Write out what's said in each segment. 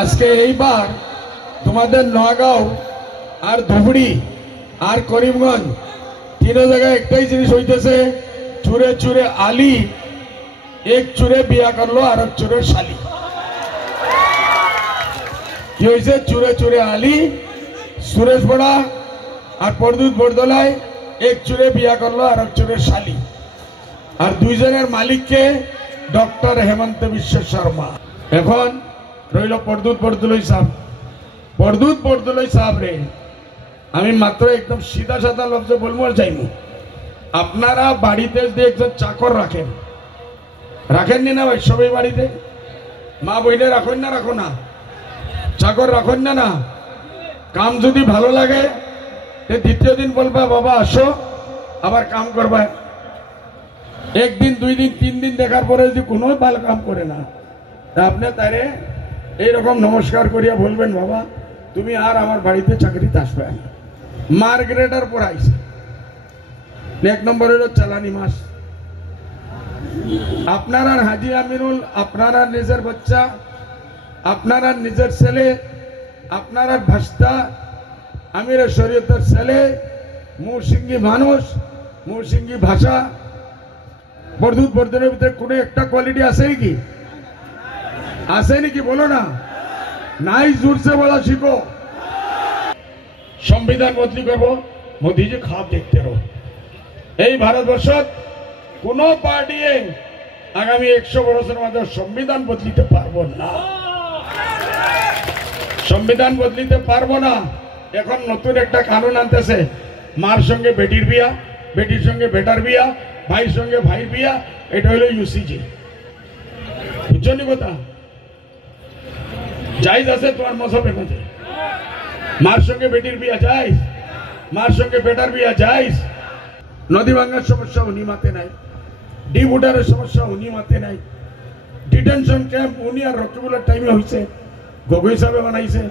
আজকে এইবার তোমাদের নগাঁও আর ধুবড়ি আর করিমগঞ্জ তিন জায়গায় একটাই জিনিস হইতেছে, চুরে চুরে আলী এক চুরে বিয়া করলো আর এক চুরে শালি। কি হয়েছে? চুরে চুরে আলী সুরেশ বড়া আর পরদুত বরদলায় এক চুরে বিয়া করলো আর এক চুরে শালি। আর দুইজনের মালিককে ডক্টর হেমন্ত বিশ্ব শর্মা। এখন রইল পরদুত বরদলাই সাহেব। পরদুত বরদলাই সাহেব রে আমি মাত্র একদম সিধা সাদা লফজে বলবো আর চাইবো, আপনারা বাড়িতে যদি একজন চাকর রাখেন, রাখেননি না ভাই? সবাই বাড়িতে মা বইনে রাখেন না? রাখো না? চাকর রাখেন না? না কাম যদি ভালো লাগে দ্বিতীয় দিন বলবা বাবা আসো আবার কাম করবা। একদিন দুই দিন তিন দিন দেখার পরে যদি কোনো ভালো কাম করে না, তা আপনি তারে এইরকম নমস্কার করিয়া বলবেন বাবা তুমি আর আমার বাড়িতে চাকরিতে আসবে না। মার্গ্রেটার পর আইসে এক নম্বর হলো চালানি মাস। আপনার আর হাজি আমিনুল, আপনার আর নিজের বাচ্চা, আপনার আর নিজের ছেলে, আপনার আর ভাস্তা আমির শরীয়তের ছেলে, মুরসিঙ্গি মানুষ, মুরসিঙ্গি ভাষা, বরদুত বরদনের ভিতরে কোনো একটা কোয়ালিটি আছে নাকি? আছে নাকি? বলো না। নাই, জোরসে বলা শিখো। সংবিধান বদলি করবো, মোদীজি খাপ দেখতে রো। এই ভারতবর্ষ কোন পার্টি আগামী 100 বছরের মধ্যে সংবিধান বদলিতে পারবো না। সংবিধান বদলিতে পারবো না। এখন নতুন একটা কানুন আনতেছে, মার সঙ্গে বেটির বিয়া, বেটির সঙ্গে বেটার বিয়া, ভাইয়ের সঙ্গে ভাইয়ের বিয়া। এটা হলো ইউসিজি। বুঝছো নি কথা? জায়েজ আছে তোমার মজহবের মধ্যে? মার সঙ্গে বেটির বিয়া জায়েজ, মার সঙ্গে বেটার বিয়া জায়েজ। নদী ভাঙ্গার সমস্যা উনি মাতে নাই, ডিবুটারের সমস্যা উনি মাতে নাই, ডিটেনশন ক্যাম্প উনি আর রকিবুলের টাইমে হয়েছে, গগৈ সাহেবে বানাইছে।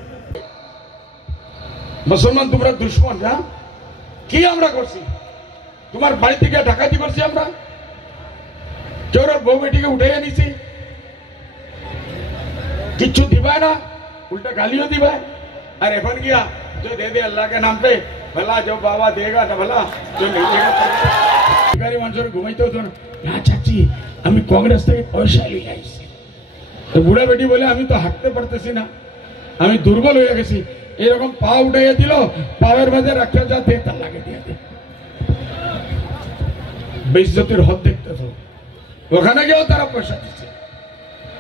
মুসলমান তোমরা দুশ্মন। যা কি আমরা করছি? তোমার বাড়ি থেকে ডাকাতি করছি আমরা? কেউ বউ বেটিকে উঠে নিছি? কিচ্ছু দিবায় না, উল্টা গালিও দিবায়। আর এখন গিয়া जो दे दे अल्लाह के नाम पे, भला जो बाबा देगा ना भला, जो नहीं देगा ভিখারি মানুষের ঘুমাইতে হতো না। না চাচি আমি কংগ্রেস থেকে পয়সা নিয়ে আইছি। তো বুড়া বেটি বলে আমি তো হাঁটতে পারতেছি না, আমি দুর্বল হয়ে গেছি। এরকম পা উঠাইয়া দিল, পাওয়ের মাঝে রাখা যা দে তার লাগে দিয়ে দে। বেইজ্জতির হদ দেখতেছ। ওখানে গিয়েও তারা পয়সা দিচ্ছে।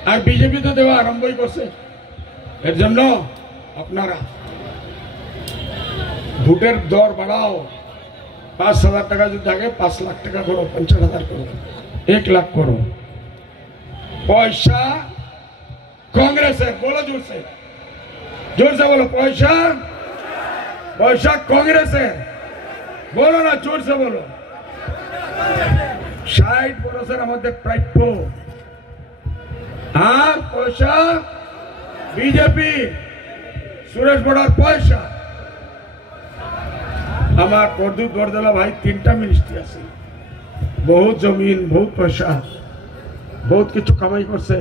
আর বিজেপি তো দেওয়া আরম্ভই করছে। এর জন্য আপনারা ভোটের দর বাড়াও। 5,000 টাকা যদি থাকে 5 লাখ টাকা করো, 50,000 করো, 1 লাখ করো। পয়সা কংগ্রেসের, বলো জোরসে, জোরসে বলো। পয়সা, পয়সা কংগ্রেসের, বলো না, জোরসে বলো। 60% আমাদের প্রাপ্য। আর পয়সা বিজেপি, সুরেশ বড়ার পয়সা। আমার পরদুত বরদলা ভাই 3টা মিনিস্ট্রি আছে, বহুত জমিন, বহুত পয়সা, বহুত কিছু কামাই করছে।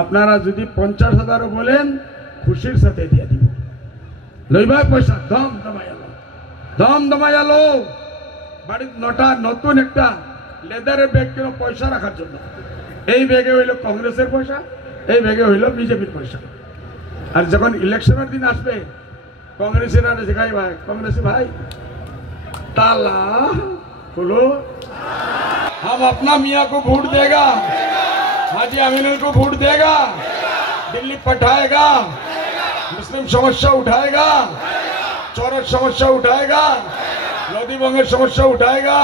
আপনারা যদি 50,000ও বলেন খুশির সাথে দিয়ে দিব। লইবা পয়সা দম দমাইয়ালো, দম দমাইয়ালো। বাড়ির নতুন একটা লেদারের ব্যাগ কিনো পয়সা রাখার জন্য। এই ব্যাগে হইল কংগ্রেসের পয়সা, এই ব্যাগে হইল বিজেপির পয়সা। আর যখন ইলেকশনের দিন আসবে কংগ্রেসেরা দেখাই ভাই, কংগ্রেসি ভাই ताला खोलो, हम अपना मियाँ को वोट देगा, हाजी अमीनुल को वोट देगा, दिल्ली पठाएगा, मुस्लिम समस्या उठाएगा, चौरस समस्या उठाएगा, नदी बंगेर समस्या उठाएगा,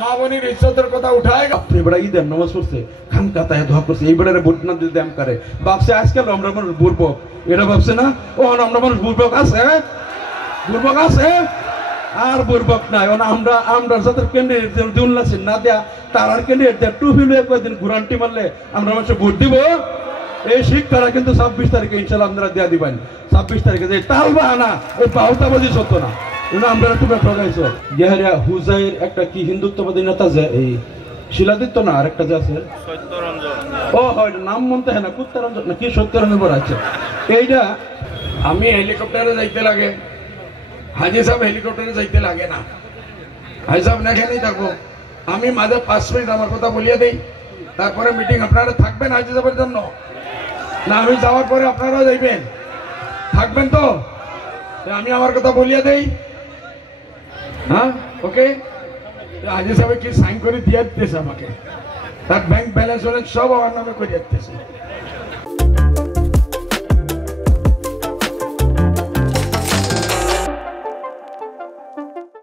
माँ बनिर इज्जतेर कथा उठाएगा। এবারে ঈদের নামাজ পড়ছে, খান কাতায় দোয়া করছে, এইবারে ভোট না দিতে দাম করে ভাবছে আজকাল আমরা মানুষ বুর্বক। এটা ভাবছে না ও আমরা মানুষ বুর্বক আছে, বুর্বক আছে। আর বুর্বক নাই। আমরা আমরা যাদের ক্যান্ডিডেট দিন না দেয়া তার ক্যান্ডিডেট দেয়া টুপি লয়ে কয়েকদিন ঘুরান্টি মারলে আমরা মানুষ ভোট দিব। এই শিক্ষাটা কিন্তু 26 তারিখে ইনশাল্লাহ আপনারা দেয়া দিবেন। 26 তারিখে যে তাল বাহানা ওই বাহুতাবাজি সত্য না। আমরা তুমি ঠকাইছো গেহারিয়া হুজাইর একটা কি হিন্দুত্ববাদী নেতা যে এই শিলাদিত্য না আরেকটা যে আছে ও হয় নাম মনতে হয় না কুত্তারঞ্জন না কি সত্যরঞ্জন বড় আছে এইটা আমি হেলিকপ্টারে যাইতে লাগে, হাজি সাহেব হেলিকপ্টারে যাইতে লাগে না। হাজি সাহেব না এখানেই থাকবো, আমি মাঝে 5 মিনিট আমার কথা বলিয়ে দেই, তারপরে মিটিং আপনারা থাকবেন হাজি সাহেবের জন্য না? আমি যাওয়ার পরে আপনারাও যাইবেন, থাকবেন তো? আমি আমার কথা বলিয়ে দেই, হ্যাঁ ওকে। হাজি সাহেব কি সাইন করে দিয়ে দিতেছে আমাকে, তার ব্যাংক ব্যালেন্স সব আমার নামে করে দিতেছে।